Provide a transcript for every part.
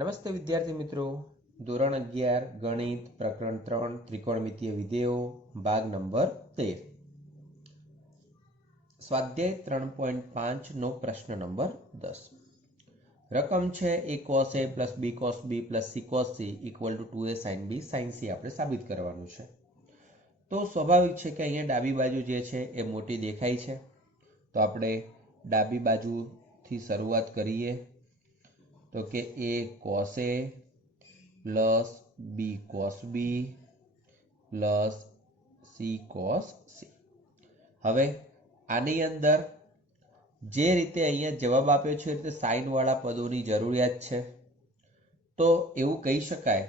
નમસ્તે વિદ્યાર્થી મિત્રો, ધોરણ 11 ગણિત પ્રકરણ 3 ત્રિકોણમિતીય વિધેયો ભાગ નંબર 13 સ્વાધ્યાય 3.5 નો પ્રશ્ન નંબર 10 રકમ છે a cos a plus b cos b plus c cos c equal to 2a sin b sin c આપણે સાબિત કરવાનું છે। તો સ્વાભાવિક છે કે અહીંયા ડાબી બાજુ જે છે એ મોટી દેખાય છે, તો આપણે ડાબી બાજુથી શરૂઆત કરીએ। तो कि a cos a plus b cos b plus c cos c। હવે આની અંદર જે રીતે અહીંયા જવાબ આપ્યો છે તે સાઇન વાળા પદોની જરૂરિયાત છે, તો એવું કહી શકાય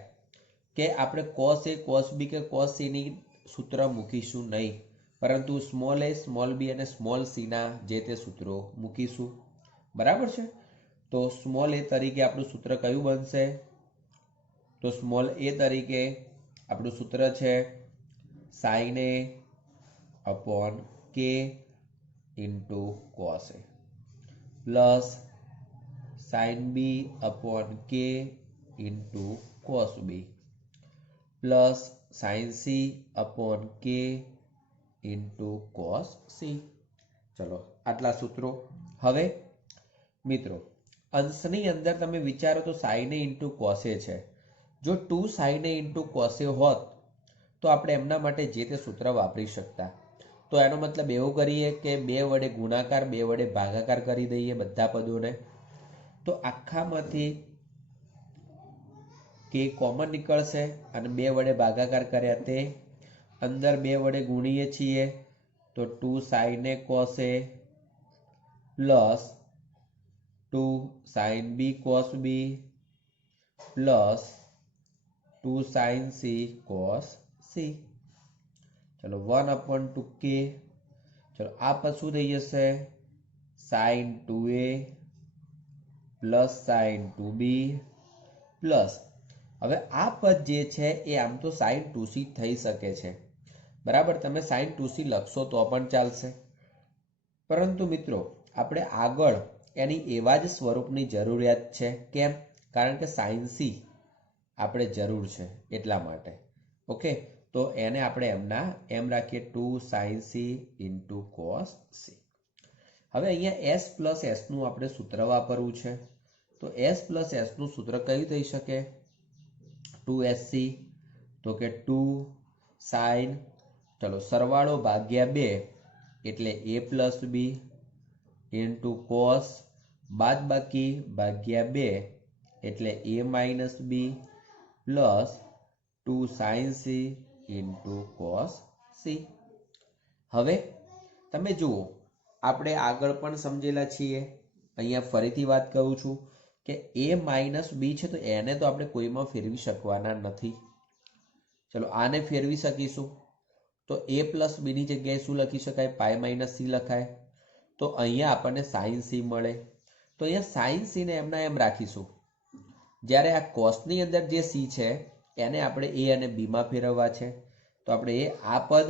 કે આપણે cos a cos b કે cos c ની સૂત્ર મૂકીશું નહીં, પરંતુ સ્મોલ a સ્મોલ b અને સ્મોલ c ના જે તે સૂત્રો મૂકીશું। બરાબર છે। तो स्मॉल ए तरीके આપણું सूत्र કયું બનશે? તો સ્મોલ a તરીકે આપણું सूत्र છે sin a upon k into cos a plus sin b upon k into cos b plus sin c upon k into cos c। चलो આટલા સૂત્રો। હવે મિત્રો અંશની અંદર તમે વિચારો તો sin a into cos a છે। જો 2 sin a into cos a હોત તો આપણે એમના માટે જે તે સૂત્ર વાપરી શકતા। તો એનો મતલબ એવું કરીએ કે 2 વડે ગુણાકાર 2 વડે ભાગાકાર કરી દઈએ બધા પદોને, તો આખામાંથી k કોમન નીકળશે અને 2 વડે ભાગાકાર કર્યા તે અંદર 2 વડે ગુણીએ છીએ તો 2 sin a cos a plus 2 sin b cos b plus 2 sin c cos c। चलो 1/2k। चलो आ पद शू थई जशे sin 2a plus sin 2b plus હવે આ પદ જે છે એ આમ તો sin 2c થઈ શકે છે, બરાબર। તમે sin 2c લખશો તો પણ ચાલશે, પરંતુ મિત્રો આપણે આગળ એની એવા જ સ્વરૂપની જરૂરિયાત છે। કેમ? કારણ કે sin c આપણે જરૂર છે એટલા માટે। ઓકે, તો એને આપણે એમ રાખીએ 2 sin c into cos c। હવે અહીંયા s plus s નું આપણે સૂત્ર વાપરવું છે, તો s plus s નું સૂત્ર કયું થઈ શકે? 2sc, તો કે 2 sin, ચલો સરવાળો ભાગ્યા 2 એટલે a plus b into cos बाद बाकी भाग्या 2 એટલે a minus b plus 2 sin c into cos c। હવે તમે જુઓ આપણે આગળ પણ સમજેલા છીએ, અહીંયા ફરીથી વાત કરું છું કે a minus b છે તો એને તો આપણે કોઈમાં ફેરવી શકવાના નથી। ચલો આને ફેરવી શકીશું તો a plus b ની જગ્યાએ શું લખી શકાય? pi minus c લખાય। તો અહીંયા આપણને sin c મળે, તો અહીંયા sin c ને એમના એમ રાખીશું। જ્યારે આ cos ની અંદર જે c છે એને આપણે a અને b માં ફેરવવા છે, તો આપણે આ પદ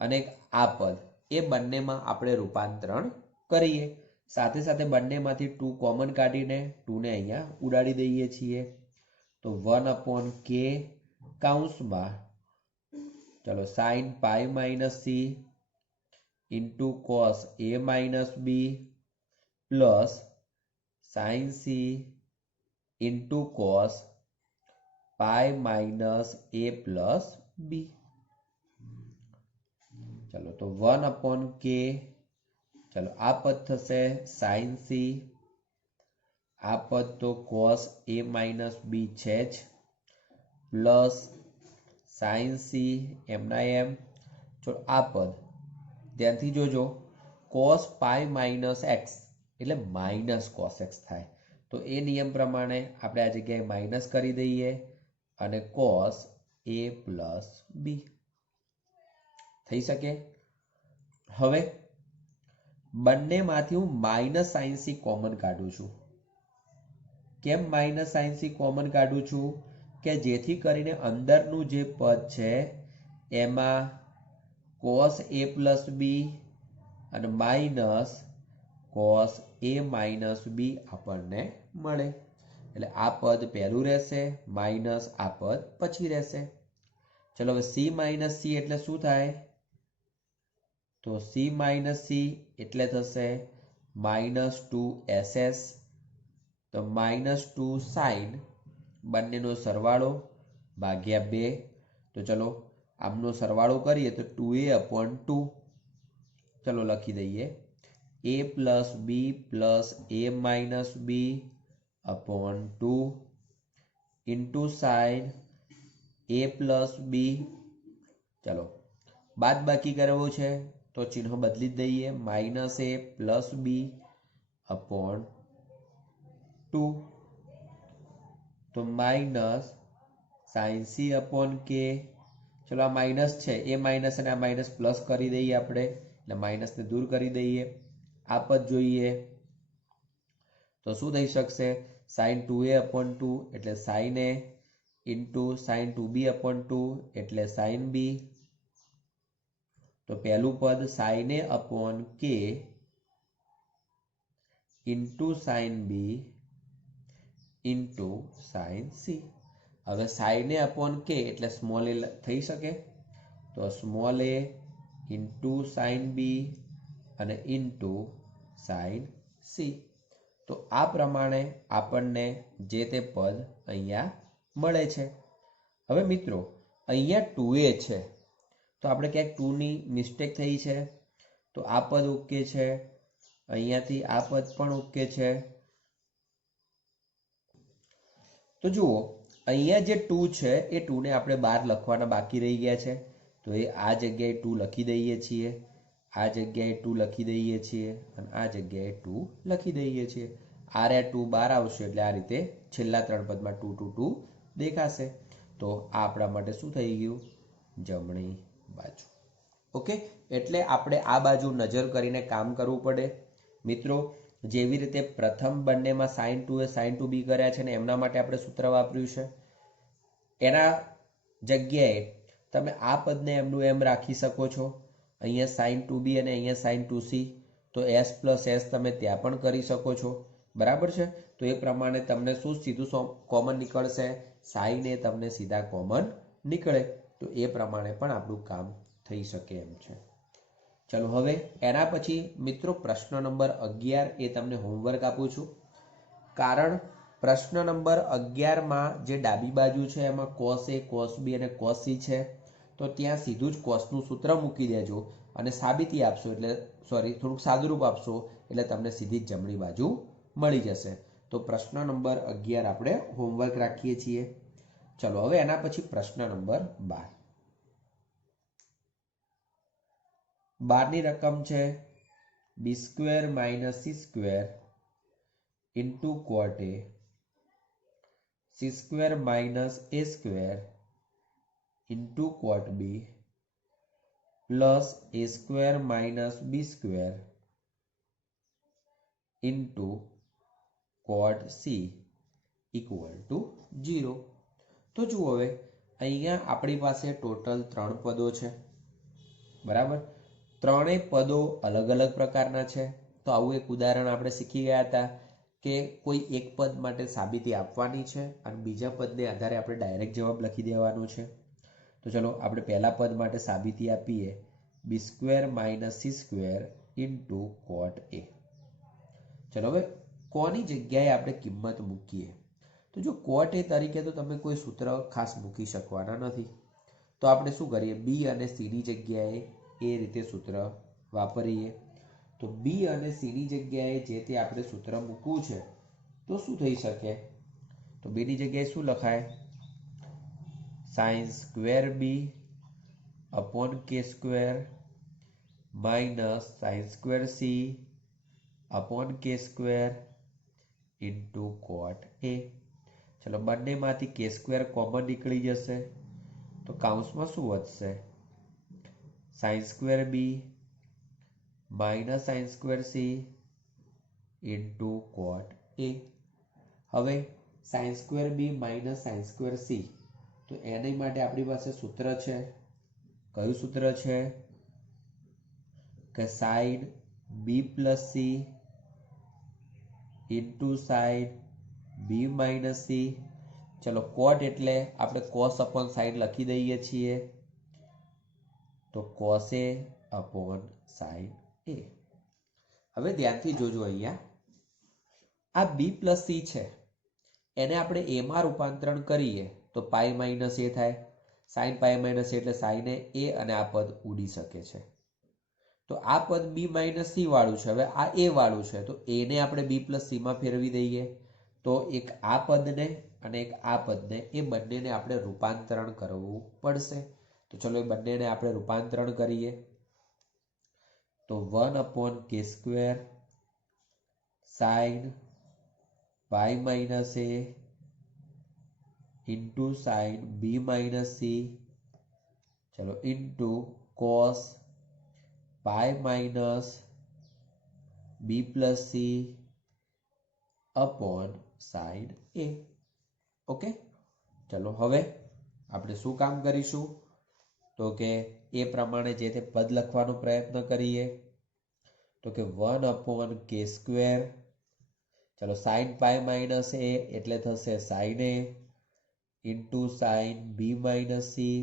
અને આ પદ એ બંનેમાં આપણે રૂપાંતરણ કરીએ। સાથે સાથે બંનેમાંથી 2 કોમન કાઢીને 2 ને અહીંયા ઉડાડી દઈએ છીએ, તો 1/k કૌંસમાં ચલો sin pi minus c into cos a minus b plus sin c into cos pi minus a plus b। चलो तो 1/k, चलो आ पद थसे sin c, आ पद तो cos a minus b छे ज प्लस sin c एमना एम। चलो आ पद ध्यानथी जोजो cos pi minus x એટલે માઇનસ cos x થાય, તો એ નિયમ પ્રમાણે આપણે આ જગ્યાએ માઇનસ કરી દઈએ અને cos a plus b થઈ શકે। હવે બંનેમાંથી હું માઇનસ sin c કોમન કાઢું છું। કેમ માઇનસ sin c કોમન કાઢું છું? કે જેથી કરીને અંદરનું જે પદ છે એમાં cos a plus b અને minus cos a minus b આપણને મળે। એટલે આ પદ પહેલું રહેશે માઇનસ આ પદ પછી રહેશે। ચલો હવે c માઇનસ c એટલે શું થાય? તો c માઇનસ c એટલે થશે -2ss। તો -2 સાઈન બંનેનો સરવાળો ભાગ્યા 2। તો ચલો આમનો સરવાળો કરીએ તો 2a/2। ચલો લખી દઈએ a + b + a - b/2 into sine a + b। ચલો બાદ બાકી કરવો છે તો ચિહ્ન બદલી દઈએ -a + b/2 તો માઇનસ સાइन c/k। ચલો આ માઇનસ છે એ માઇનસ અને આ માઇનસ પ્લસ કરી દઈએ આપણે, એટલે માઇનસને દૂર કરી દઈએ। આ પદ જોઈએ તો શું થઈ શકશે? sin 2a/2 એટલે sin a into sin 2b/2 એટલે sin b। તો પહેલું પદ sin a/k into sin b into sin c। હવે sin a/k એટલે સ્મોલ a થઈ શકે, તો small a into sin b અને ઇન્ટુ sin c। તો આ પ્રમાણે આપણને જે તે પદ અહીંયા મળે છે। હવે મિત્રો અહીંયા 2a છે તો આપણે ક્યાંક 2 ની મિસ્ટેક થઈ છે, તો આ પદ ઓકે છે, અહીંયાથી આ પદ પણ ઓકે છે। તો જુઓ અહીંયા જે 2 છે એ 2 ને આપણે બહાર લખવાના બાકી રહી ગયા છે, તો એ આ જગ્યાએ 2 લખી દઈએ છીએ, આ જગ્યાએ 2 લખી દઈએ છીએ અને આ જગ્યાએ 2 લખી દઈએ છીએ। આ રે 2 બહાર આવશે એટલે આ રીતે છેલ્લા ત્રણ પદમાં 2 2 2 દેખાશે। તો આ આપણા માટે શું થઈ ગયું? જમણી બાજુ। ઓકે, એટલે આપણે આ બાજુ નજર કરીને કામ કરવું પડે। મિત્રો જેવી રીતે પ્રથમ બંનેમાં sin 2a sin 2b કર્યા છે ને એમના માટે આપણે સૂત્ર વાપર્યું છે, એના જગ્યાએ તમે આ પદને એમનું એમ રાખી શકો છો। અહીંયા sin 2b અને અહીંયા sin 2c, તો s + s તમે ત્યાં પણ કરી શકો છો, બરાબર છે। તો એ પ્રમાણે તમને શું સીધું કોમન નીકળશે? sin એ તમને સીધા કોમન નીકળે, તો એ પ્રમાણે પણ આપણું કામ થઈ શકે એમ છે। ચલો હવે એના પછી મિત્રો પ્રશ્ન નંબર 11 એ તમને હોમવર્ક આપું છું, કારણ પ્રશ્ન નંબર 11 માં જે ડાબી બાજુ છે એમાં cos a cos b અને cos c છે, તો ત્યાં સીધું જ cosનું સૂત્ર મૂકી દેજો અને સાબિતી આપશો, એટલે સોરી થોડુંક સાદુરૂપ આપશો એટલે તમને સીધી જ જમણી બાજુ મળી જશે। તો પ્રશ્ન નંબર 11 આપણે હોમવર્ક રાખીએ છીએ। ચલો હવે એના પછી પ્રશ્ન નંબર 12। 12 ની રકમ છે b² - c² into cot a, c² - a² into cot b plus a² - b² into cot c = 0। તો જુઓ હવે અહીંયા આપણી પાસે ટોટલ 3 પદો છે, બરાબર। ત્રણેય પદો અલગ અલગ પ્રકારના છે। તો આવું એક ઉદાહરણ આપણે શીખી ગયા હતા કે કોઈ એક પદ માટે સાબિતી આપવાની છે અને બીજા પદને આધારે આપણે ડાયરેક્ટ જવાબ લખી દેવાનો છે। તો ચલો આપણે પહેલા પદ માટે સાબિતી આપીએ b² - c² into cot a। ચલો હવે કોની જગ્યાએ આપણે કિંમત મૂકીએ? તો જો cot a તરીકે તો તમે કોઈ સૂત્ર ખાસ મૂકી શકવાના નથી, તો આપણે શું કરીએ? b અને c ની જગ્યાએ એ રીતે સૂત્ર વાપરીએ। તો b અને c ની જગ્યાએ જે તે આપણે સૂત્ર મૂકવું છે તો શું થઈ શકે? તો b ની જગ્યાએ શું લખાય? sin² b/k² minus sin² c/k² into cot a। ચલો બંનેમાંથી k² કોમન નીકળી જશે, તો કૌંસમાં શું વધશે? sin² b minus sin² c into cot a। હવે sin² b minus sin² c, તો એની માટે આપણી પાસે સૂત્ર છે, કયું સૂત્ર છે? કે sin b + c into sin બી માઇનસ સી. ચલો કોટ એટલે આપણે કોસ અપોન સાઇન લખી દઈએ છીએ, તો કોસ એ અપોન સાઇન એ. હવે ધ્યાનથી જોજો, અહીંયા આ બી પ્લસ સી છે એને આપણે એમાં રૂપાંતરણ કરીએ તો પાઈ માઇનસ એ થાય. સાઇન પાઈ માઇનસ એ એટલે સાઇન એ, અને આ પદ ઉડી શકે છે. તો આ પદ બી માઇનસ સી વાળું છે, હવે આ એ વાળું છે, તો એને આપણે બી પ્લસ સીમાં ફેરવી દઈએ. તો એક આ પદને અને એક આ પદને, એ બંનેને આપણે રૂપાંતરણ કરવું પડશે. તો ચલો એ બંનેને આપણે રૂપાંતરણ કરીએ. તો 1/k² sine pi minus A into sine B minus C, ચલો into cos pi minus B plus C upon sine A. Okay, ચલો હવે આપણે શું કામ કરીશું, તો કે એ પ્રમાણે જે તે પદ લખવાનો પ્રયત્ન કરીએ. તો કે 1/k², ચલો સાઇન પાઈ માઇનસ એ એટલે થશે sine A into sine B minus C,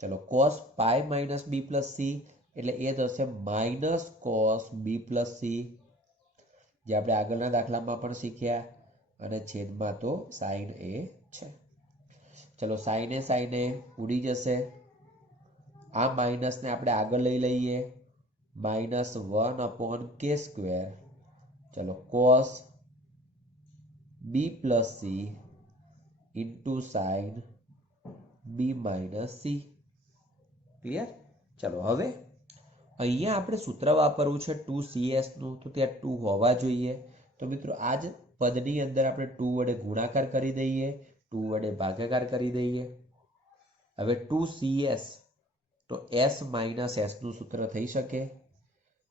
ચલો cos pi minus B plus C એટલે એ થશે minus cos B plus C, જે આપણે આગળના દાખલામાં પણ શીખ્યા, અને છેદમાં તો સાઇન એ છે. ચલો સાઇન એ ઉડી જશે. આ માઇનસને આપણે આગળ લઈ લઈએ, -1/k², ચલો cos B plus C into sine B minus C. Clear? ચલો હવે અહીંયા આપણે સૂત્ર વાપરવું છે 2CS નું, તો ત્યાં 2 હોવા જોઈએ. તો મિત્રો આ જ પદની અંદર આપણે 2 વડે ગુણાકાર કરી દઈએ, 2 વડે ભાગાકાર કરી દઈએ. હવે 2CS, તો S માઇનસ S નું સૂત્ર થઈ શકે.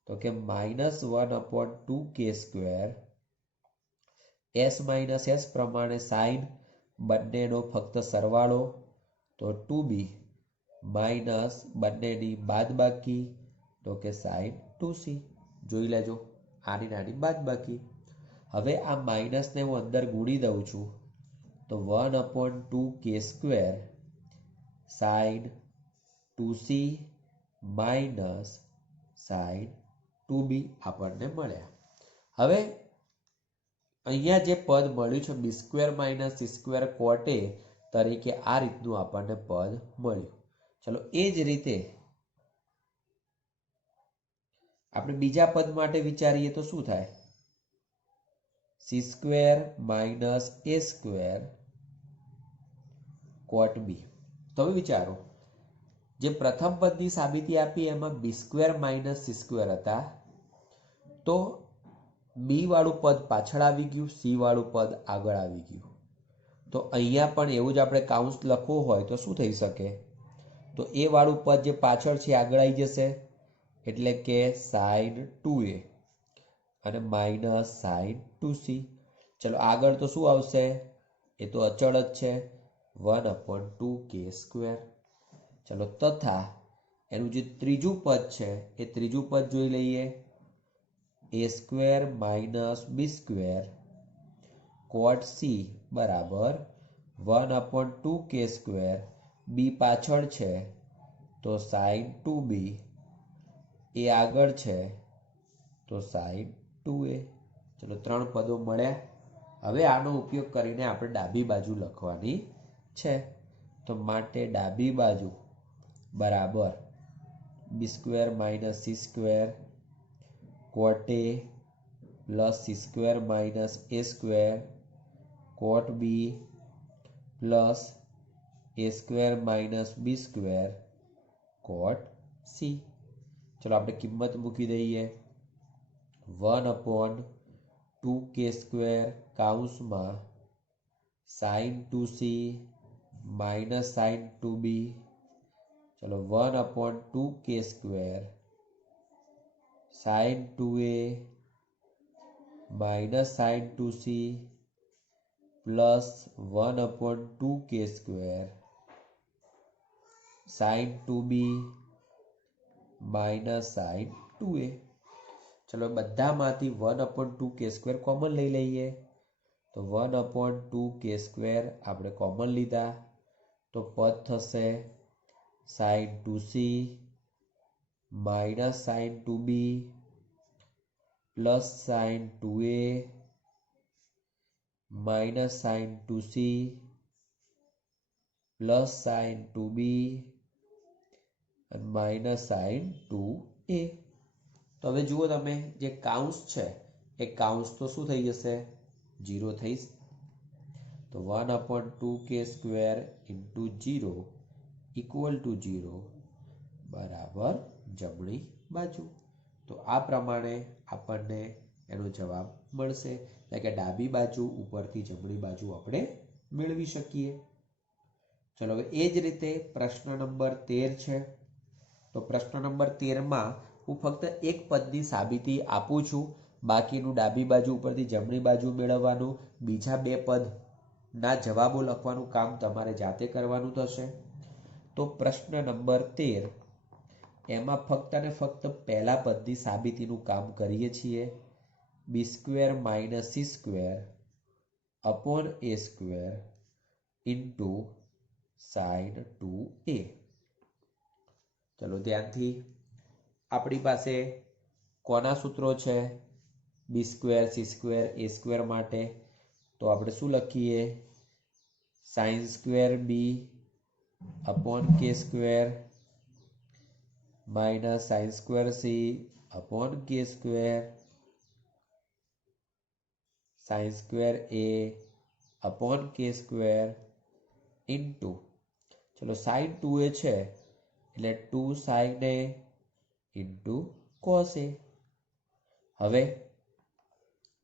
તો કે -1/2k², S માઇનસ S પ્રમાણે સાઇન બંનેનો ફક્ત સરવાળો, તો 2b માઇનસ બંનેની બાદબાકી, તો કે સાઇન 2c. જોઈ લેજો, આની નાની બાદબાકી. હવે આ માઇનસને હું અંદર ગુણી દઉં છું, તો 1/2k² sign 2c minus sign 2b આપણને મળ્યા. હવે અહીંયા જે પદ મળ્યું છે b² માઇનસ c² કોટ એ તરીકે, આ રીતનું આપણને પદ મળ્યું. ચલો એ જ રીતે આપણે બીજા પદ માટે વિચારીએ તો શું થાય, c² માઇનસ a² કોટ બી. તો હવે વિચારો, જે પ્રથમ પદની સાબિતી આપી એમાં b² માઇનસ c² હતા, તો બી વાળું પદ પાછળ આવી ગયું, સી વાળું પદ આગળ આવી ગયું. તો અહીંયા પણ એવું જ આપણે કાઉન્સ લખવું હોય તો શું થઈ શકે, તો એ વાળું પદ જે પાછળ છે આગળ આવી જશે, એટલે કે સાઇન 2a અને માઇનસ સાઇન 2c. ચલો આગળ તો શું આવશે, એ તો અચળ જ છે, 1/2k². ચલો તથા એનું જે ત્રીજું પદ છે એ ત્રીજું પદ જોઈ લઈએ, a² માઇનસ b² કોટ સી બરાબર 1/2k², બી પાછળ છે તો સાઇન 2b, એ આગળ છે તો સાઇન 2a. ચલો 3 પદો મળ્યા. હવે આનો ઉપયોગ કરીને આપણે ડાબી બાજુ લખવાની છે. તો માટે ડાબી બાજુ બરાબર b² માઇનસ c² કોટ એ પ્લસ c² માઇનસ a² કોટ બી પ્લસ a² માઇનસ b² કોટ સી. ચલો આપણે કિંમત મૂકી દઈએ, 1/2k² કાઉન્સમાં sign 2c minus sign 2b, ચલો 1/2k² sine 2a minus sine 2c plus 1/2k² sine 2b minus sine 2a. ચલો બધામાંથી 1/2k² common લઈ લઈએ, તો 1/2k² આપણે કોમન લીધા તો પદ થશે sin 2c minus sin 2b plus sin 2a minus sin 2c plus sin 2b અને માઇનસ sin 2a. તો હવે જુઓ તમે જે કાઉન્સ છે એ કાઉન્સ તો શું થઈ જશે 0 થઈ. તો 1/2k² ઇન્ટુ 0 ઇક્વલ ટુ 0 બરાબર જમણી બાજુ. તો આ પ્રમાણે આપણને એનો જવાબ મળશે, એટલે કે ડાબી બાજુ ઉપરથી જમણી બાજુ આપણે મેળવી શકીએ. ચલો હવે એ જ રીતે પ્રશ્ન નંબર 13 છે. તો પ્રશ્ન નંબર 13માં હું ફક્ત એક પદની સાબિતી આપું છું, બાકીનું ડાબી બાજુ ઉપરથી જમણી બાજુ મેળવવાનું, બીજા બે પદના જવાબો લખવાનું કામ તમારે જાતે કરવાનું થશે. તો પ્રશ્ન નંબર 13 એમાં ફક્ત ને ફક્ત પહેલા પદની સાબિતીનું કામ કરીએ છીએ. b² minus c² upon a² into sin 2a. ચલો ધ્યાનથી, આપણી પાસે કોના સૂત્રો છે b² c² a² માટે? તો આપણે શું લખીએ sin² b upon k² minus sin² c upon k² sin² a upon k² into, ચલો sin 2a છે એટલે 2 sin a into cos a. હવે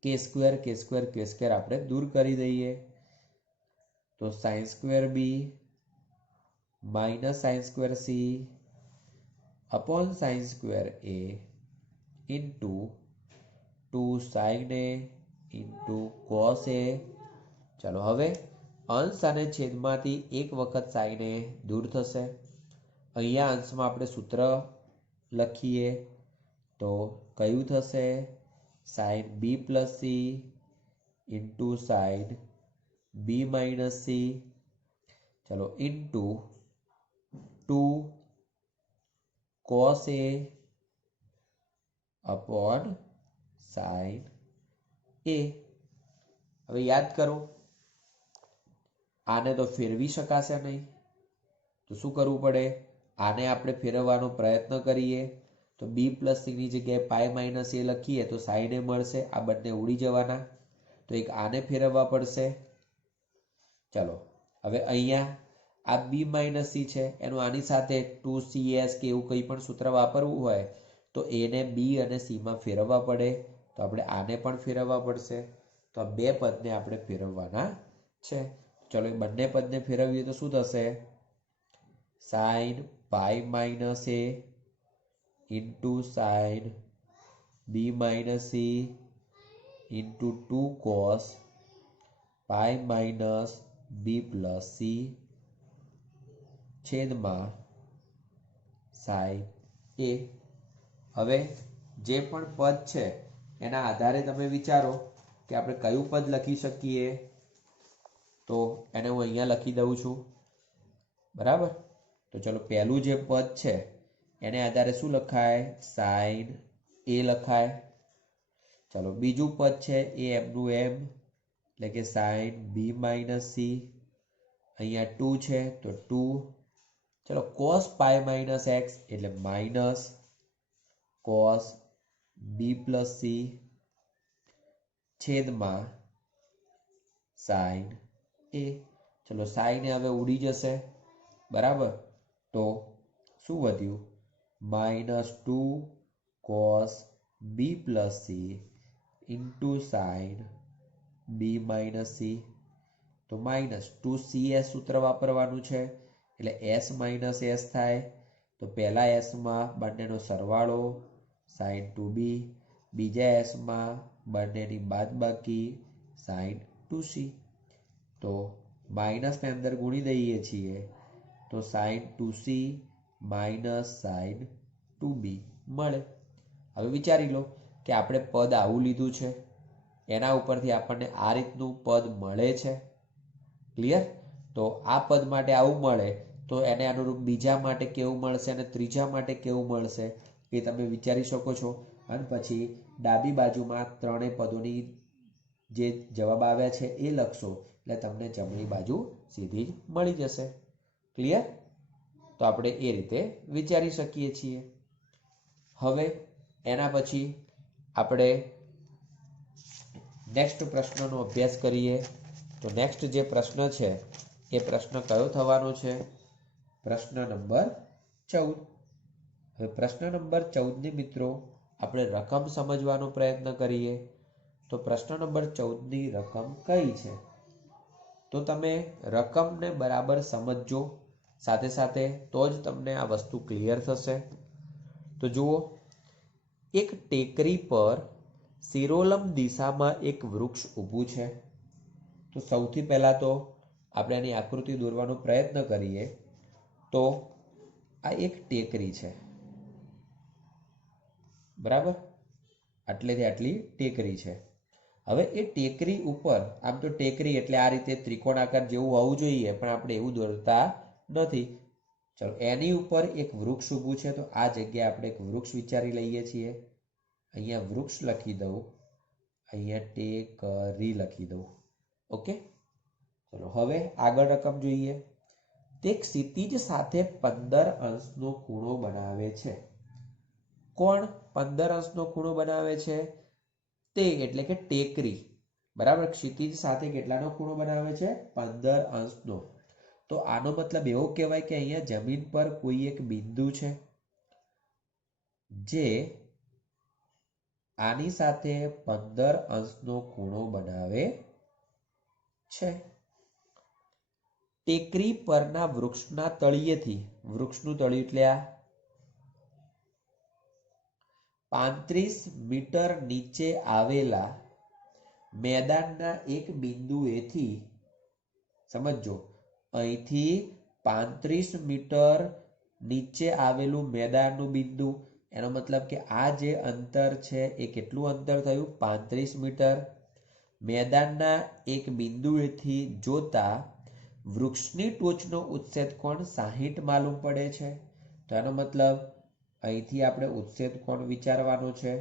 k² આપણે દૂર કરી દઈએ તો sin² b minus sin² c upon sin² a into 2 sin a into cos a. ચાલો હવે અંશ અને છેદમાંથી એક વખત sin a દૂર થશે. અહીંયા અંશમાં આપણે સૂત્ર લખીએ તો કયું થશે sin b plus c into sin b minus c. ચલો into 2 cos a upon sin a. હવે યાદ કરો, આને તો ફેરવી શકાશે નહીં, તો શું કરવું પડે? આને આપણે ફેરવવાનો પ્રયત્ન કરીએ તો b પ્લસ c ની જગ્યાએ પાઈ માઇનસ a લખીએ તો sin a મળશે. આ બંને ઉડી જવાના, તો એક આને ફેરવવા પડશે. ચલો હવે અહીંયા આ b માઇનસ c છે, એનું આની સાથે 2cs કે એવું કંઈ પણ સૂત્ર વાપરવું હોય તો એને b અને c માં ફેરવવા પડે. તો આપણે આને પણ ફેરવવા પડશે. તો આ બે પદને આપણે ફેરવવાના છે. ચલો એ બંને પદને ફેરવીએ તો શું થશે? sin pi minus a into sin b minus c into 2 cos pi minus b plus c છેદમાં sin a. હવે જે પણ પદ છે એના આધારે તમે વિચારો કે આપણે કયું પદ લખી શકીએ. તો એને હું અહીંયા લખી દઉં છું, બરાબર? તો ચલો પહેલું જે પદ છે એને આધારે શું લખાય? sin a લખાય. ચલો બીજું પદ છે એ એમનું એમ, એટલે કે sin b માઇનસ c. અહીંયા 2 છે તો 2. ચલો cos પાઈ માઇનસ x એટલે minus cos b plus c છેદમાં sin a. ચલો sin એ હવે ઉડી જશે, બરાબર? તો શું વધ્યું? -2 cos b plus c into sin b minus c. તો -2cs સૂત્ર વાપરવાનું છે એટલે s માઇનસ s થાય. તો પહેલા s માં બંનેનો સરવાળો sin 2b, બીજા s માં બંનેની બાદબાકી sin 2c. તો માઇનસને અંદર ગુણી દઈએ છીએ તો sin 2c minus sin 2b મળે. હવે વિચારી લો કે આપણે પદ આવું લીધું છે એના ઉપરથી આપણને આ રીતનું પદ મળે છે. ક્લિયર? તો આ પદ માટે આવું મળે તો એને અનુરૂપ બીજા માટે કેવું મળશે અને ત્રીજા માટે કેવું મળશે એ તમે વિચારી શકો છો. અને પછી ડાબી બાજુમાં ત્રણેય પદોની જે જવાબ આવ્યા છે એ લખશો એટલે તમને જમણી બાજુ સીધી જ મળી જશે. ક્લિયર? તો આપણે એ રીતે વિચારી શકીએ છીએ. હવે એના પછી આપણે નેક્સ્ટ પ્રશ્નનો અભ્યાસ કરીએ. તો નેક્સ્ટ જે પ્રશ્ન છે એ પ્રશ્ન કયો થવાનો છે? પ્રશ્ન નંબર 14. હવે પ્રશ્ન નંબર 14 ની મિત્રો આપણે રકમ સમજવાનો પ્રયત્ન કરીએ. તો પ્રશ્ન નંબર 14 ની રકમ કઈ છે? તો તમે રકમને બરાબર સમજજો, સાથે સાથે તો જ તમને આ વસ્તુ ક્લિયર થશે. તો જુઓ, એક ટેકરી પર શિરોલંબ દિશામાં એક વૃક્ષ ઊભું છે. તો સૌથી પહેલા તો આપણે આની આકૃતિ દોરવાનો પ્રયત્ન કરીએ. તો આ એક ટેકરી છે, બરાબર? આટલેથી આટલી ટેકરી છે. હવે એ ટેકરી ઉપર, આમ તો ટેકરી એટલે આ રીતે ત્રિકોણાકાર જેવું હોવું જોઈએ, પણ આપણે એવું દોરતા નથી. ચલો, એની ઉપર એક વૃક્ષ ઊભું છે. તો આ જગ્યાએ આપણે એક વૃક્ષ વિચારી લઈએ છીએ. અહીંયા વૃક્ષ લખી દઉં, અહીંયા ટેકરી લખી દઉં. ઓકે, ચલો હવે આગળ રકમ જોઈએ. તે ક્ષિતિજ સાથે 15 અંશનો ખૂણો બનાવે છે. કોણ 15 અંશનો ખૂણો બનાવે છે? તે એટલે કે ટેકરી, બરાબર. ક્ષિતિજ સાથે કેટલાનો ખૂણો બનાવે છે? 15 અંશનો. તો આનો મતલબ એવો કહેવાય કે અહીંયા જમીન પર કોઈ એક બિંદુ છે જે આની સાથે 15 અંશનો ખૂણો બનાવે છે. ટેકરી પરના વૃક્ષના તળિયેથી, વૃક્ષનું તળિયું એટલે આ 35 મીટર નીચે આવેલા મેદાનના એક બિંદુએથી, સમજો, અહીંથી 35 મીટર નીચે આવેલું મેદાનનું બિંદુ, એનો મતલબ કે આ જે અંતર છે એ કેટલું અંતર થયું? 35 મીટર. મેદાનના એક બિંદુએથી જોતા વૃક્ષની ટોચનો ઉચ્છેદ કોણ 60 માલુમ પડે છે. તો એનો મતલબ અહીંથી આપણે ઉચ્છેદ કોણ વિચારવાનો છે.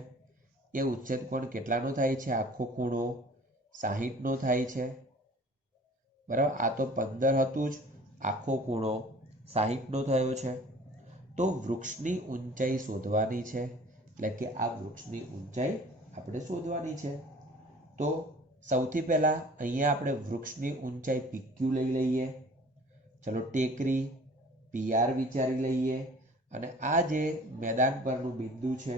એ ઉચ્છેદ કોણ કેટલાનો થાય છે? આખો ખૂણો 60નો થાય છે, બરાબર. આ તો 15 હતું જ, આખો ખૂણો 60નો થયો છે. તો વૃક્ષની ઊંચાઈ શોધવાની છે, એટલે કે આ વૃક્ષની ઊંચાઈ આપણે શોધવાની છે. તો સૌથી પહેલા અહીંયા આપણે વૃક્ષની ઊંચાઈ PQ લઈ લઈએ. ચલો, ટેકરી PR વિચારી લઈએ, અને આ જે મેદાન પરનું બિંદુ છે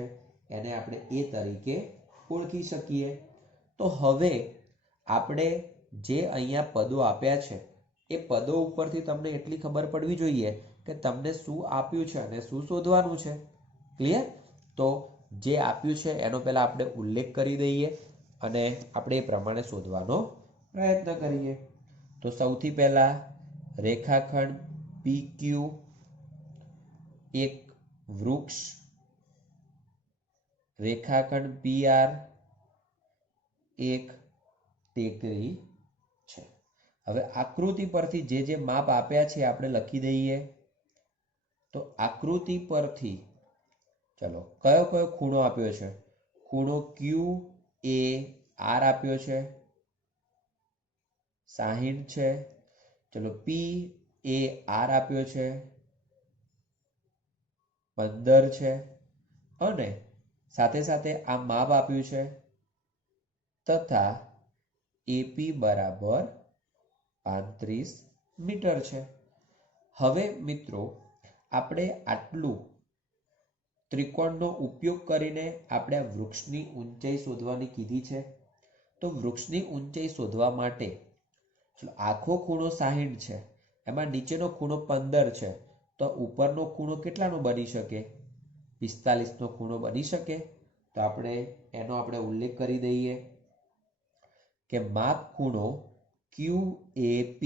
એને આપણે A તરીકે ઓળખી શકીએ. તો હવે આપણે જે અહીંયા પદો આપ્યા છે એ પદો ઉપરથી તમને એટલી ખબર પડવી જોઈએ કે તમને શું આપ્યું છે અને શું શોધવાનું છે. ક્લિયર? તો જે આપ્યું છે એનો પહેલા આપણે ઉલ્લેખ કરી દઈએ અને આપણે એ પ્રમાણે શોધવાનો પ્રયત્ન કરીએ. તો સૌથી પહેલા રેખાખંડ PQ એક વૃક્ષ, રેખાખંડ PR એક ટેકરી છે. હવે આકૃતિ પરથી જે માપ આપ્યા છે આપણે લખી દઈએ. તો આકૃતિ પરથી ચલો, કયો કયો ખૂણો આપ્યો છે? ખૂણો QAR આપ્યો છે, 60 છે. ચલો, PAR આપ્યો છે, 15 છે. અને સાથે સાથે આ માપ આપ્યું છે, તથા AP બરાબર 35 મીટર છે. હવે મિત્રો આપણે આટલું ત્રિકોણનો ઉપયોગ કરીને આપણે આ વૃક્ષની ઊંચાઈ શોધવાની કીધી છે. તો વૃક્ષની ઊંચાઈ શોધવા માટે આખો ખૂણો 60 છે, એમાં નીચેનો ખૂણો 15 છે. તો ઉપરનો ખૂણો કેટલાનો બની શકે? 45નો ખૂણો બની શકે. તો આપણે એનો ઉલ્લેખ કરી દઈએ કે માપ ખૂણો QAP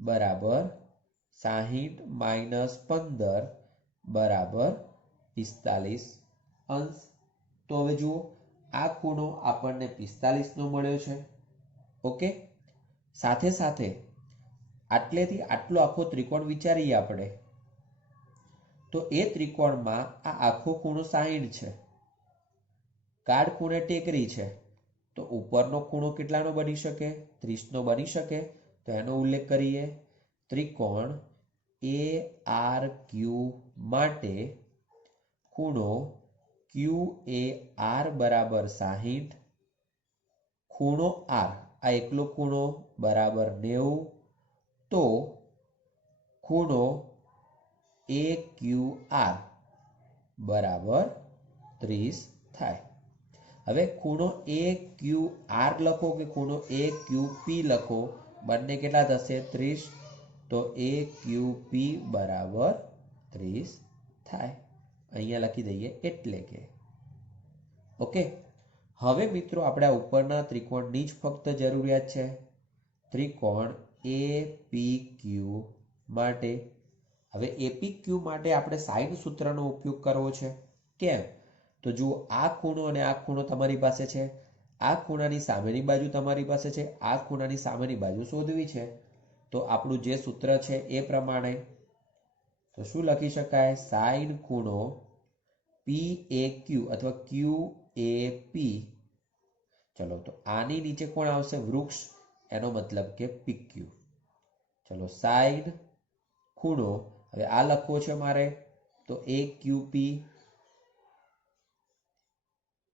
બરાબર 60 માઇનસ 15 બરાબર 45 અંશ. તો હવે જુઓ, આ ખૂણો આપણને 45 નો મળ્યો છે. ઓકે, સાથે સાથે આટલેથી આટલો આખો ત્રિકોણ વિચારીએ આપણે, તો એ ત્રિકોણમાં આ આખો ખૂણો 60 છે, કાટખૂણે ટેકરી છે, તો ઉપરનો ખૂણો કેટલાનો બની શકે? 30 નો બની શકે. તો એનો ઉલ્લેખ કરીએ. ત્રિકોણ ARQ માટે ખૂણો QAR બરાબર 60, ખૂણો R આ એકલો ખૂણો બરાબર 90, તો ખૂણો AQR બરાબર 30 થાય. હવે ખૂણો AQR લખો કે ખૂણો AQP લખો, બંને કેટલા થશે? 30. તો AQP બરાબર 30 થાય. અહીંયા લખી દઈએ એટલે કે. ઓકે, હવે મિત્રો આપણે આ ઉપરના ત્રિકોણની જ ફક્ત જરૂરિયાત છે. ત્રિકોણ APQ માટે, હવે APQ માટે આપણે સાઇન સૂત્રનો ઉપયોગ કરવો છે. કેમ? તો જુઓ, આ ખૂણો અને આ ખૂણો તમારી પાસે છે, આ ખૂણાની સામેની બાજુ તમારી પાસે છે, આ ખૂણાની સામેની બાજુ શોધવી છે. તો આપણું જે સૂત્ર છે એ પ્રમાણે તો શું લખી શકાય? સાઇન ખૂણો PAQ અથવા QAP. ચલો, તો આની નીચે કોણ આવશે? વૃક્ષ, એનો મતલબ કે PQ. ચલો, સાઇન ખૂણો, હવે આ લખવો છે મારે, તો AQP.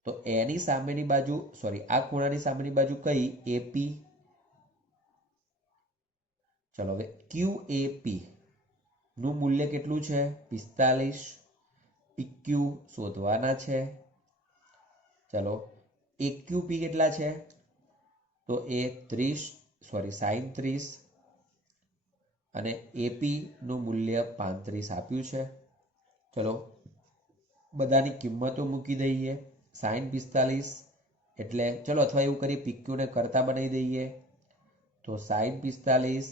તો એની સામેની બાજુ, સોરી, આ ખૂણાની સામેની બાજુ કઈ? AP. ચલો, હવે QAP નું મૂલ્ય કેટલું છે? 45. PQ શોધવાના છે. ચલો, AQP કેટલા છે? તો એ 30, સોરી, sin 30, અને AP નું મૂલ્ય 35 આપ્યું છે. ચલો, બધાની કિંમતો મૂકી દઈએ. sin 45 એટલે ચલો, અથવા એવું કરીએ, PQ ને કરતા બનાવી દઈએ. તો sin 45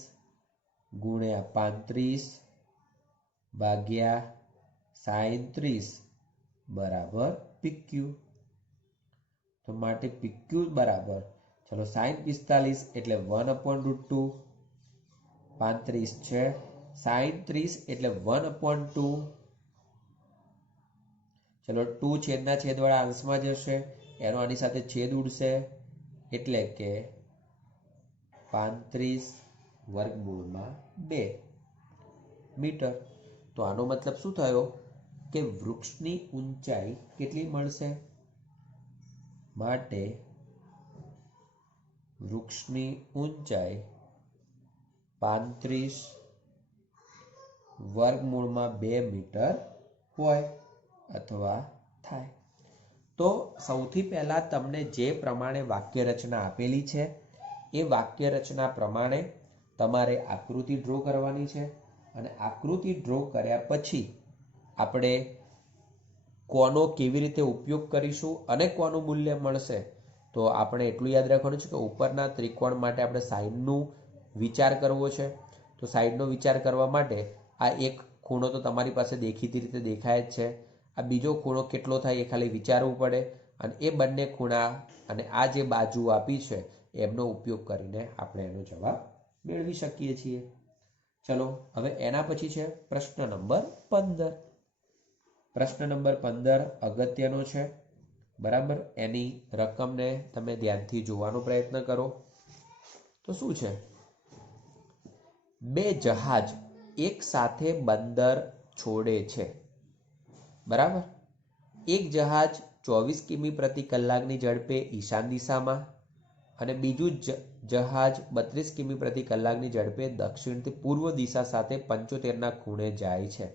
ગુણ્યા 35 ભાગ્યા sin 30 બરાબર PQ. તો માટે PQ બરાબર, ચલો, sin 45 એટલે 1/√2, 35 છે, sin 30 એટલે 1/2. ચલો, 2 છેદના છેદવાળા અંશમાં જશે, એનો આની સાથે છેદ ઉડશે, એટલે કે 35√2 મીટર. તો આનો મતલબ શું થયો? કે વૃક્ષની ઊંચાઈ કેટલી મળશે? માટે વૃક્ષની ઊંચાઈ 35√2 મીટર હોય અથવા થાય. તો સૌથી પહેલા તમને જે પ્રમાણે વાક્ય રચના આપેલી છે એ વાક્ય રચના પ્રમાણે તમારે આકૃતિ ડ્રો કરવાની છે, અને આકૃતિ ડ્રો કર્યા પછી આપણે કોનો કેવી રીતે ઉપયોગ કરીશું અને કોનું મૂલ્ય મળશે. તો આપણે એટલું યાદ રાખવાનું છે કે ઉપરના ત્રિકોણ માટે આપણે સાઇનનું વિચાર કરવો છે. તો સાઇનનો વિચાર કરવા માટે આ એક ખૂણો તો તમારી પાસે દેખીતી રીતે દેખાય જ છે. આ બીજો ખૂણો કેટલો થાય એ ખાલી વિચારવું પડે, અને એ બંને ખૂણા અને આ જે બાજુ આપી છે એમનો ઉપયોગ કરીને આપણે એનો જવાબ મેળવી શકીએ છીએ. ચલો, હવે એના પછી છે પ્રશ્ન નંબર 15. પ્રશ્ન નંબર 15 અગત્યનો છે, બરાબર? એની રકમને તમે ધ્યાનથી જોવાનો પ્રયત્ન કરો. તો શું છે? બે જહાજ એક સાથે બંદર છોડે છે, બરાબર? એક જહાજ 24 કિમી પ્રતિ કલાકની ઝડપે ઈશાન દિશામાં અને બીજું જહાજ 32 કિમી પ્રતિ કલાકની ઝડપે દક્ષિણથી પૂર્વ દિશા સાથે 75ના ખૂણે જાય છે.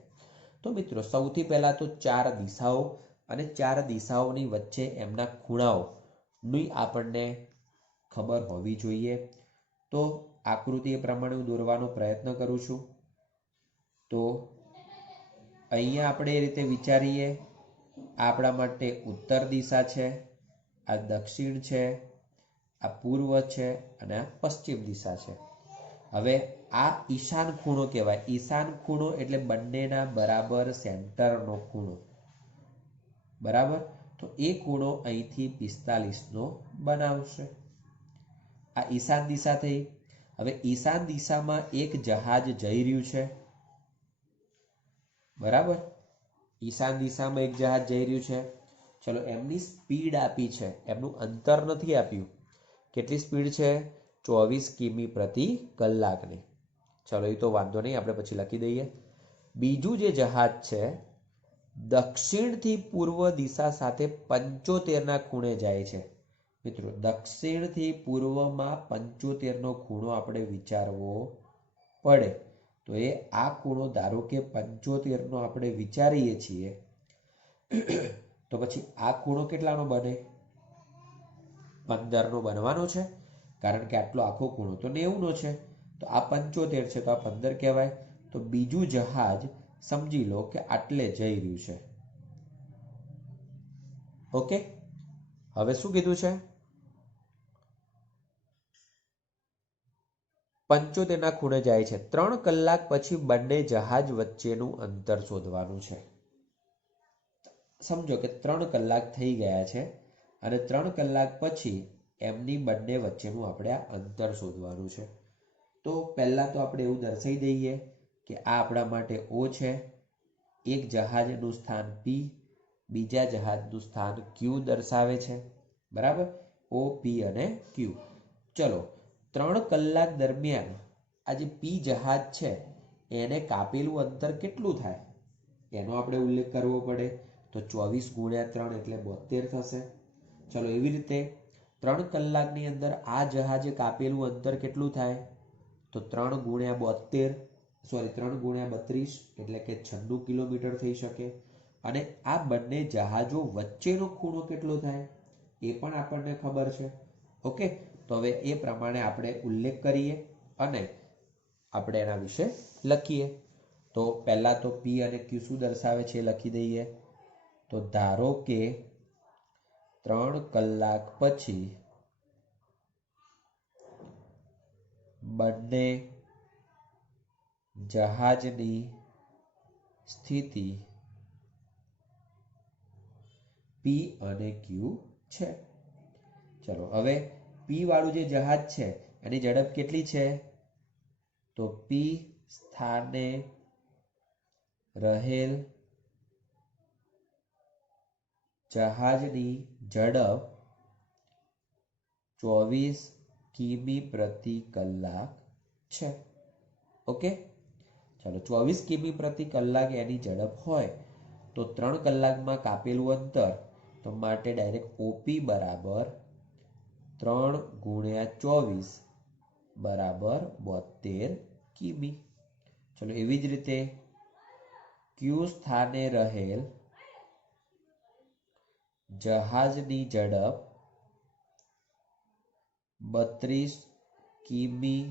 તો મિત્રો, સૌથી પહેલા તો 4 દિશાઓ અને 4 દિશાઓની વચ્ચે એમના ખૂણાઓની આપણને ખબર હોવી જોઈએ. તો આકૃતિ એ પ્રમાણે હું દોરવાનો પ્રયત્ન કરું છું. તો અહીંયા આપણે એ રીતે વિચારીએ, આપણા માટે ઉત્તર દિશા છે, આ દક્ષિણ છે, આ પૂર્વ છે, અને આ પશ્ચિમ દિશા છે. હવે આ ઈશાન ખૂણો કહેવાય. ઈશાન ખૂણો એટલે બંનેના બરાબર સેન્ટરનો ખૂણો, બરાબર? તો એ ખૂણો અહીંથી 45નો બનાવશે. આ ઈશાન દિશા થઈ. હવે ઈશાન દિશામાં એક જહાજ જઈ રહ્યું છે, બરાબર? ઈશાન દિશામાં એક જહાજ જઈ રહ્યું છે. ચલો, એમની સ્પીડ આપી છે, એમનું અંતર નથી આપ્યું. કેટલી સ્પીડ છે? 24 કિમી પ્રતિ કલાકની. ચલો, એ તો વાંધો નહીં, આપણે પછી લખી દઈએ. બીજું જે જહાજ છે દક્ષિણથી પૂર્વ દિશા સાથે 75ના ખૂણે જાય છે. મિત્રો, દક્ષિણથી પૂર્વમાં 75નો ખૂણો આપણે વિચારવો પડે. તો એ આ ખૂણો ધારો કે 75નો આપણે વિચારીએ છીએ, તો પછી આ ખૂણો કેટલાનો બને? 15નો બનવાનો છે, કારણ કે આટલો આખો ખૂણો તો 90નો છે. તો આ 75 છે, તો આ 15 કહેવાય. તો બીજું જહાજ સમજી લો કે આટલે જઈ રહ્યું છે. ઓકે, હવે શું કીધું છે? 75ના ખૂણે જાય છે. 3 કલાક પછી બંને જહાજ વચ્ચેનું અંતર શોધવાનું છે. સમજો કે 3 કલાક થઈ ગયા છે અને 3 કલાક પછી એમની બંને વચ્ચેનું આપણે આ અંતર શોધવાનું છે. તો પહેલા તો આપણે એવું દર્શાવી દઈએ કે આ આપણા માટે O છે, એક જહાજનું સ્થાન P, બીજા જહાજનું સ્થાન Q દર્શાવે છે, બરાબર? O, P અને Q. ચલો, 3 કલાક દરમિયાન આ જે P જહાજ છે એને કાપેલું અંતર કેટલું થાય એનો આપણે ઉલ્લેખ કરવો પડે. તો 24 ગુણ્યા 3 એટલે 72 થશે. ચલો, એવી રીતે 3 કલાકની અંદર આ જહાજે કાપેલું અંતર કેટલું થાય? તો 3 ગુણ્યા 32 એટલે કે 96 કિલોમીટર થઈ શકે. અને આ બંને જહાજો વચ્ચેનો ખૂણો કેટલો થાય એ પણ આપણને ખબર છે. ઓકે, તો હવે એ પ્રમાણે આપણે ઉલ્લેખ કરીએ અને આપણે એના વિશે લખીએ. તો પહેલા તો P અને Q શું દર્શાવે છે એ લખી દઈએ. તો ધારો કે 3 કલાક પછી બંને જહાજની સ્થિતિ P અને Q છે. ચલો, હવે P વાળું જે જહાજ છે એની ઝડપ કેટલી છે? તો P સ્થાને રહેલ જહાજની ઝડપ 24 કિમી પ્રતિ કલાક છે. ઓકે, ચાલો, 24 કિમી પ્રતિ કલાક એની ઝડપ હોય તો 3 કલાકમાં કાપેલું અંતર, તો માટે ડાયરેક્ટ OP બરાબર 3 ગુણ્યા 24 બરાબર 72 કિમી. ચલો, એવી જ રીતે Q સ્થાને રહેલ જહાજની ઝડપ 32 કિમી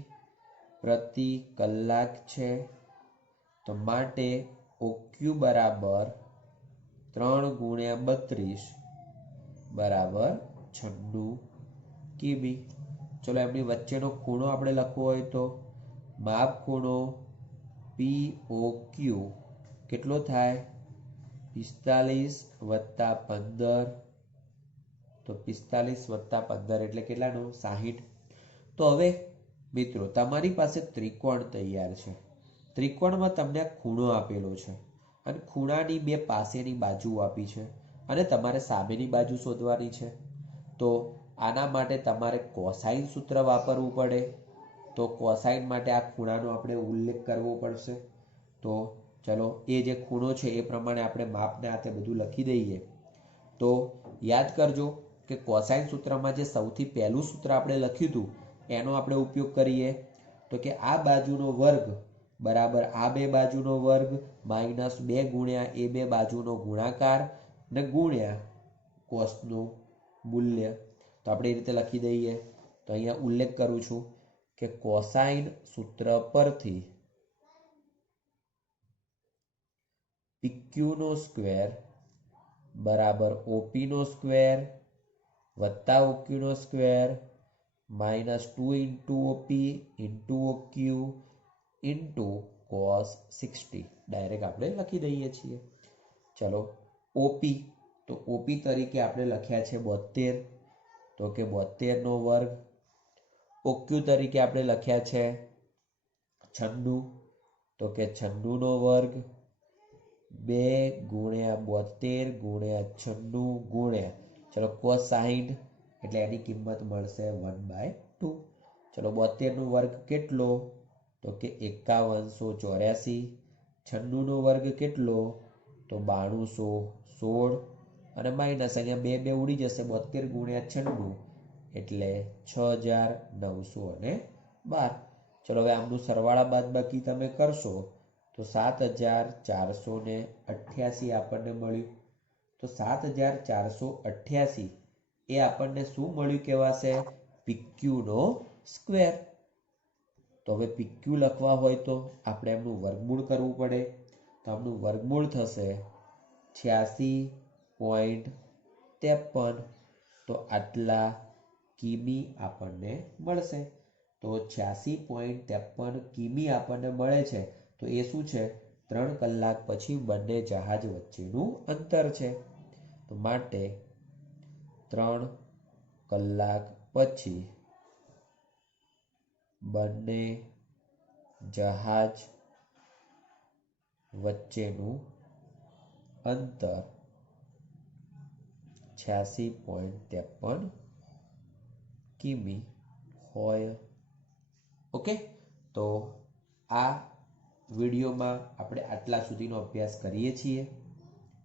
પ્રતિ કલાક છે. તો માટે OQ બરાબર 3 ગુણ્યા 32 બરાબર 96 કિમી. ચલો, એમની વચ્ચેનો ખૂણો આપણે લખવો હોય તો માપ ખૂણો POQ કેટલો થાય? 45 વત્તા 15. તો 45 વત્તા 15 એટલે કેટલાનું? 60. તો હવે મિત્રો, તમારી પાસે ત્રિકોણ તૈયાર છે. ત્રિકોણમાં તમને ખૂણો આપેલો છે અને ખૂણાની બે પાસેની બાજુ આપી છે અને તમારે સામેની બાજુ શોધવાની છે. તો આના માટે તમારે કોસાઇન સૂત્ર વાપરવું પડે. તો કોસાઇન માટે આ ખૂણાનો આપણે ઉલ્લેખ કરવો પડશે. તો ચલો, એ જે ખૂણો છે એ પ્રમાણે આપણે માપને હાથે બધું લખી દઈએ. તો યાદ કરજો કે કોસાઇન સૂત્રમાં જે સૌથી પહેલું સૂત્ર આપણે લખ્યું હતું એનો આપણે ઉપયોગ કરીએ. તો કે આ બાજુનો વર્ગ બરાબર આ બે બાજુનો વર્ગ માઇનસ 2 ગુણ્યા એ બે બાજુનો ગુણાકાર ને ગુણ્યા કોસનું મૂલ્ય. તો આપણે એ રીતે લખી દઈએ. તો અહીંયા ઉલ્લેખ કરું છું કે કોસાઇન સૂત્ર પરથી PQ નો સ્ક્વેર બરાબર OP નો સ્ક્વેર વત્તા OQ નો square minus 2 into OP into OQ into cos 60 direct આપણે લખી દઈએ છીએ. ચલો, OP તો ઓપી તરીકે આપણે લખ્યા છે 72, તો કે 72 નો વર્ગ. ઓક્યુ તરીકે આપણે લખ્યા છે 96, તો કે 96 નો વર્ગ. 2 ગુણ્યા 72 ગુણ્યા 96 ગુણ્યા ચલો cos 60 એટલે એની કિંમત મળશે 1/2. ચલો 72 નો વર્ગ કેટલો? તો કે 5184. 96 નો વર્ગ કેટલો? તો 9216 અને માઇનસ અહીંયા 2 ઉડી જશે. 72 ગુણ્યા 96 એટલે 6912. ચલો હવે આમનું સરવાળા બાદબાકી તમે કરશો તો 7488 આપણને મળ્યું. તો 7488 એ આપણને શું મળ્યું કહેવાશે? PQ નો સ્ક્વેર. તો હવે PQ લખવા હોય તો આપણે એમનું વર્ગમૂળ કરવું પડે. તો આમનું વર્ગમૂળ થશે 86.53. તો આટલા કિમી આપણને મળશે. તો 86.53 કિમી આપણને મળે છે. તો એ શું છે? 3 કલાક પછી બંને જહાજ વચ્ચેનું અંતર છે. તો માટે 3 કલાક પછી બંને જહાજ વચ્ચેનું અંતર 86.53 કિમી હોય. ઓકે, તો આ વિડીયોમાં આપણે આટલા સુધીનો અભ્યાસ કરીએ છીએ.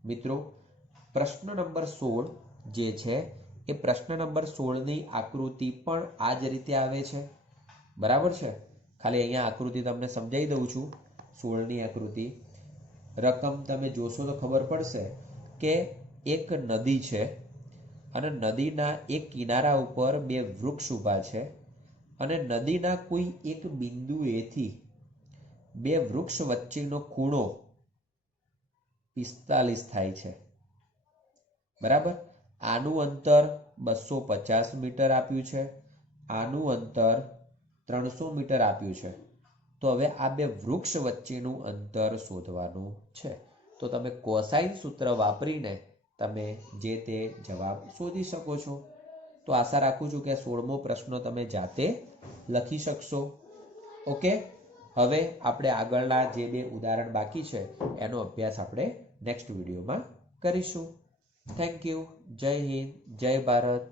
મિત્રો, પ્રશ્ન નંબર 16 જે છે એ પ્રશ્ન નંબર 16ની આકૃતિ પણ આ જ રીતે આવે છે. બરાબર છે? ખાલી અહીંયા આકૃતિ તમને સમજાવી દઉં છું. 16ની આકૃતિ રકમ તમે જોશો તો ખબર પડશે કે એક નદી છે અને નદીના એક કિનારા ઉપર 2 વૃક્ષ ઊભા છે અને નદીના કોઈ એક બિંદુએથી 2 વૃક્ષ વચ્ચેનો ખૂણો 45 થાય છે. બરાબર? આનું અંતર 250 મીટર આપ્યું છે, આનું અંતર 300 મીટર આપ્યું છે. તો હવે આ 2 વૃક્ષ વચ્ચેનું અંતર શોધવાનું છે. તો તમે કોસાઇન સૂત્ર વાપરીને તમે જે તે જવાબ શોધી શકો છો. તો આશા રાખું છું કે 16મો પ્રશ્ન તમે જાતે લખી શકશો. ઓકે, હવે આપણે આગળના જે 2 ઉદાહરણ બાકી છે એનો અભ્યાસ આપણે નેક્સ્ટ વિડીયોમાં કરીશું. Thank you. જય હિન્દ, જય ભારત.